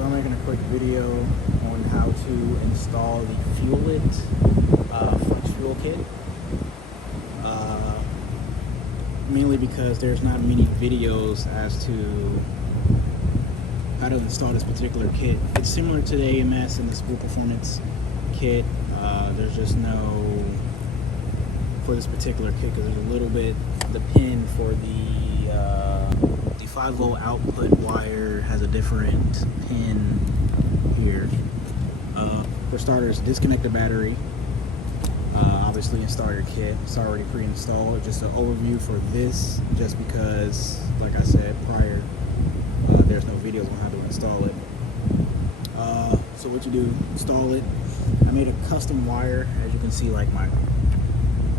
So I'm making a quick video on how to install the Fuel-It Flex Fuel Kit. Mainly because there's not many videos as to how to install this particular kit. It's similar to the AMS and the Spool Performance kit. There's just no, for this particular kit, because there's a little bit, the pin for the 5-volt output wire has a different pin here. For starters, disconnect the battery. Obviously install your kit. It's already pre-installed. Just an overview for this, just because, like I said prior, there's no videos on how to install it. So what you do, install it. I made a custom wire, as you can see, like my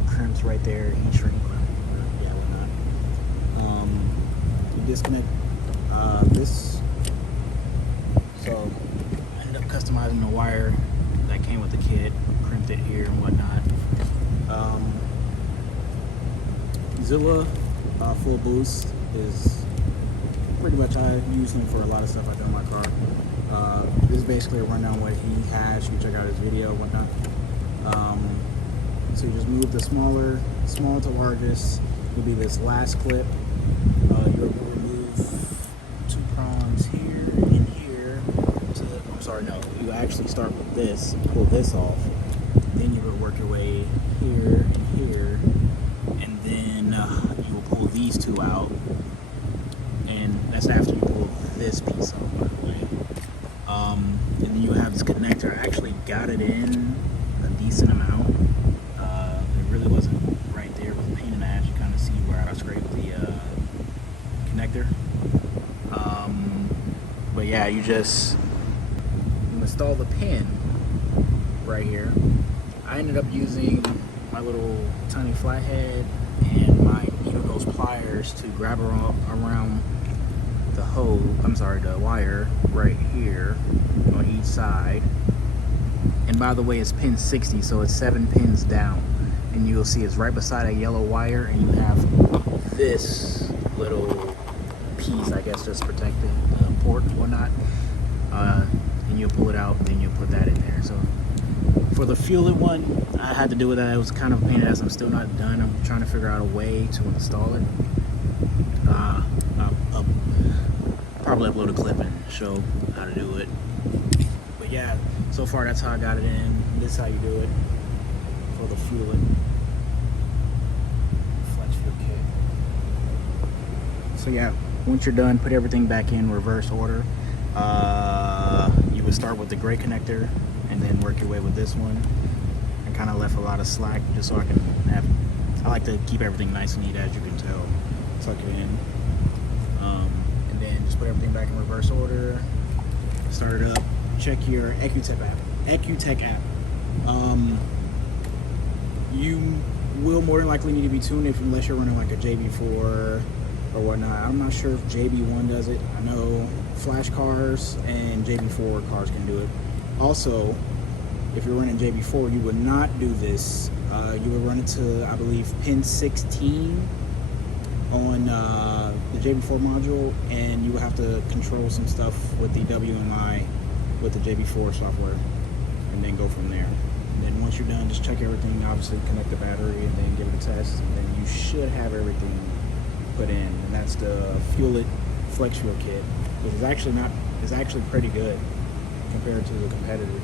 crimps right there, heat shrink, yeah, whatnot. You disconnect this. So I ended up customizing the wire that came with the kit, crimped it here and whatnot. Zilla Full Boost is pretty much, I use him for a lot of stuff I do in my car. This is basically a rundown what he has. You can check out his video and whatnot. So you just move the small to largest. Will be this last clip. You'll remove 2 prongs here and here. I'm sorry, no. You actually start with this, pull this off. Then you will work your way here and here, and then you will pull these 2 out. And that's after you pull this piece off, by the way. And then you have this connector. I actually got it in a decent amount. It really wasn't right there. It was a pain in the ass. You kind of see where I scraped the connector. But yeah, you install the pin right here. I ended up using my little tiny flathead and my needle nose pliers to grab around the the wire right here on each side. And by the way, it's pin 60, so it's 7 pins down. And you'll see it's right beside a yellow wire, and you have this little piece, I guess, just protecting the port and whatnot. And you'll pull it out, and then you'll put that in there. So for the Fuel-It one, I had to do with that. It was kind of a pain in the ass. I'm still not done. I'm trying to figure out a way to install it. I'll probably upload a clip and show how to do it. But yeah, so far that's how I got it in. This is how you do it for the Fuel-It Flex Fuel Kit. So yeah, once you're done, put everything back in reverse order. You would start with the gray connector and then work your way with this one. I kind of left a lot of slack just so I like to keep everything nice and neat, as you can tell. Tuck it in. And then just put everything back in reverse order. Start it up. Check your EcuTech app. You will more than likely need to be tuned unless you're running like a JB4 or whatnot. I'm not sure if JB1 does it. I know Flash cars and JB4 cars can do it. Also, if you're running JB4, you would not do this. You would run it to, I believe, pin 16 on the JB4 module, and you will have to control some stuff with the WMI with the JB4 software, and then go from there. And then once you're done, just check everything. Obviously, connect the battery, and then give it a test, and then you should have everything put in. And that's the Fuel-It Flex Fuel Kit, which is actually pretty good compared to the competitive